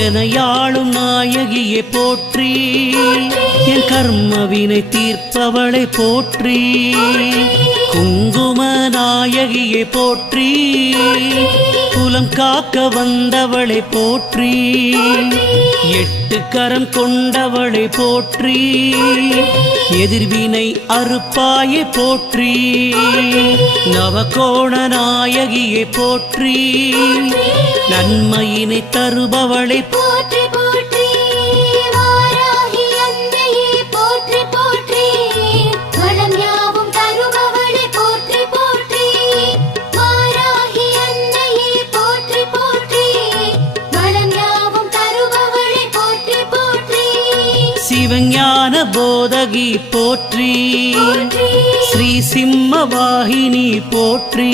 எனையாளும் நாயகியே போற்றி, என் கர்மவினை தீர்ப்பவளை போற்றி, குங்கும நாயகியே போற்றி, குலம் காக்க வந்தவளை போற்றி, 8 கரம் கொண்டவளை போற்றி, எதிர்வினை அறுப்பாயே போற்றி, நவகோண நாயகியே போற்றி, நன்மையினை தருபவளை போற்றி போற்றி, வாராகி அன்னையே போற்றி போற்றி, வளம் யாவும் தருபவளை போற்றி போற்றி, வாராகி அன்னையே போற்றி போற்றி, வளம் யாவும் தருபவளை போற்றி போற்றி, சிவஞான போதகி போற்றி, ஸ்ரீ சிம்ம வாகினி போற்றி,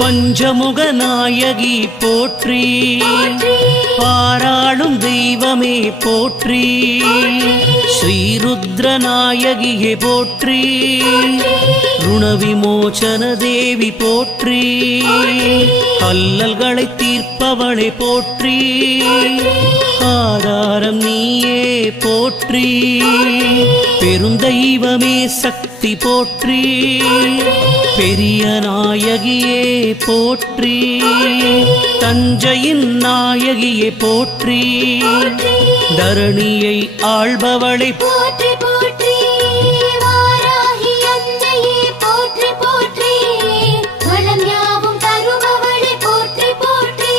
பஞ்சமுக நாயகி போற்றி, பாராளும் தெய்வமே போற்றி, ஸ்ரீருத்ர நாயகியே போற்றி, ருணவிமோசன தேவி போற்றி, அல்லல்களை தீர்ப்பவளை போற்றி, ஆதாரம் நீயே போற்றி, பெருந்தெய்வமே சக்தி போற்றி, பெரிய நாயகியே போற்றி, தஞ்சையின் நாயகியே போற்றி, தரணியை ஆள்பவளை போற்றி போற்றி, வாராகி அன்னையே போற்றி போற்றி, வளம் யாவும் தருபவளை போற்றி போற்றி,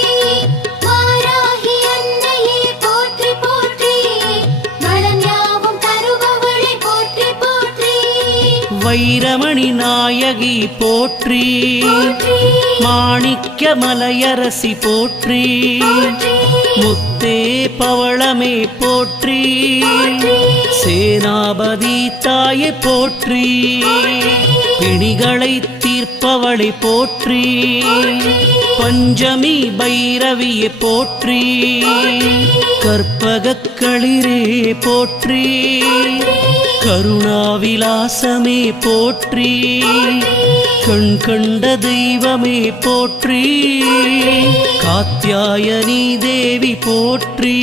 வாராகி அன்னையே போற்றி போற்றி, வளம் யாவும் தருபவளை போற்றி போற்றி, வைரமணி நாயகி போற்றி, மாணிக்க மலையரசி போற்றி, முத்தே பவளமே போற்றி, சேனாபதி தாயை போற்றி, பிணிகளை தீர்ப்பவளை போற்றி, பஞ்சமி பைரவியை போற்றி, கற்பகக் களிரே போற்றி, கருணாவிலாசமே போற்றி, கண் கண்ட தெய்வமே போற்றி, காத்யாயனி தேவி போற்றி,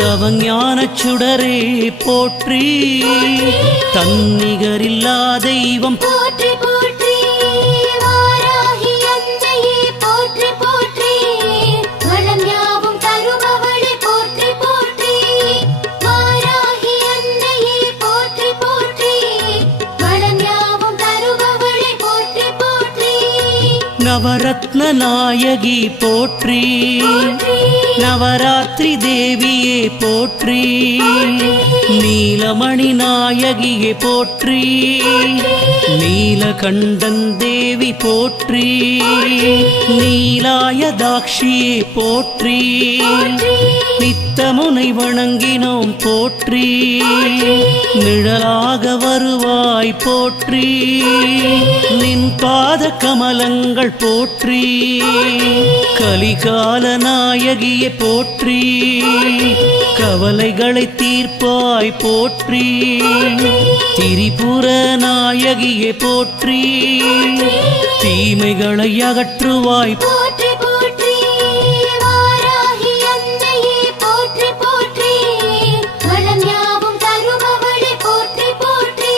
தவஞானச் சுடரே போற்றி, தன்னிகரில்லா தெய்வம் போற்றி போற்றி, வாராகி அன்னையே போற்றி போற்றி, வளம் யாவும் தருபவளை போற்றி போற்றி, வாராகி அன்னையே போற்றி போற்றி, வளம் யாவும் தருபவளை போற்றி போற்றி, நவரத்ன நாயகி போற்றி, நவராத்திரி தேவியே போற்றி, நீலமணி நாயகியே போற்றி, நீலகண்டன் தேவி போற்றி, நீலாயதாக்ஷியே போற்றி, நித்தமுனை வணங்கினோம் போற்றி, நிழலாக வருவாய் போற்றி, நின் பாத கமலங்கள் போற்றி, கலிகால நாயகியே போற்றி, கவலைகளை தீர்ப்பாய் போற்றி, திரிபுர நாயகியே போற்றி, தீமைகளை அகற்றுவாய் போற்றி போற்றி, வாராகி அன்னையே போற்றி போற்றி, வளம் யாவும் தருபவளை போற்றி போற்றி,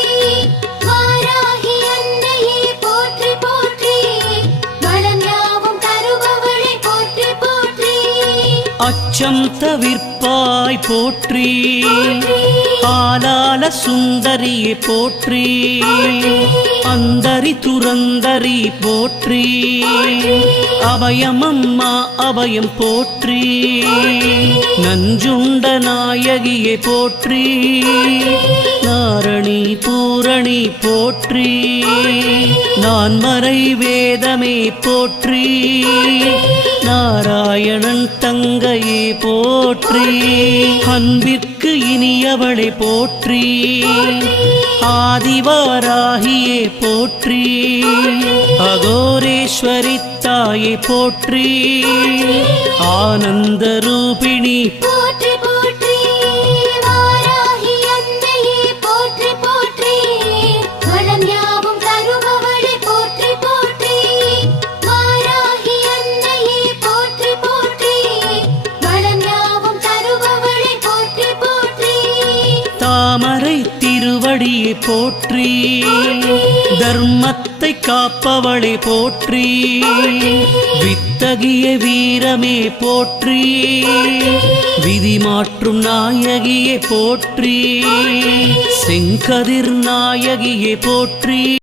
வாராகி அன்னையே போற்றி போற்றி, வளம் யாவும் தருபவளை போற்றி போற்றி, அச்சம் தவிர்ப்பாய் போற்றி, ஆலால சுந்தரியே போற்றி, அந்தரி துரந்தரி போற்றி, அபயமம்மா அபயம் போற்றி, நஞ்சுண்ட நாயகியே போற்றி, நாரணி பூரணி போற்றி, நான்மறை வேதமே போற்றி, நாராயணன் தங்கையே போற்றி, அன்பிற்கு இனியவளை போற்றி, ஆதிவாராகியே போற்றி, அகோரேஸ்வரி தாயை போற்றி, ஆனந்த ரூபிணி போற்றி போற்றி, வாராகி அன்னையே போற்றி போற்றி, வளம் யாவும் தருபவளை போற்றி போற்றி, வாராகி அன்னையே போற்றி போற்றி, தாமரை திருவடியை போற்றி தர்மத்தை காப்பவளை போற்றி வித்தகிய வீரமே போற்றி விதி மாற்றும் நாயகியை போற்றி செங்கதிர் நாயகியை போற்றி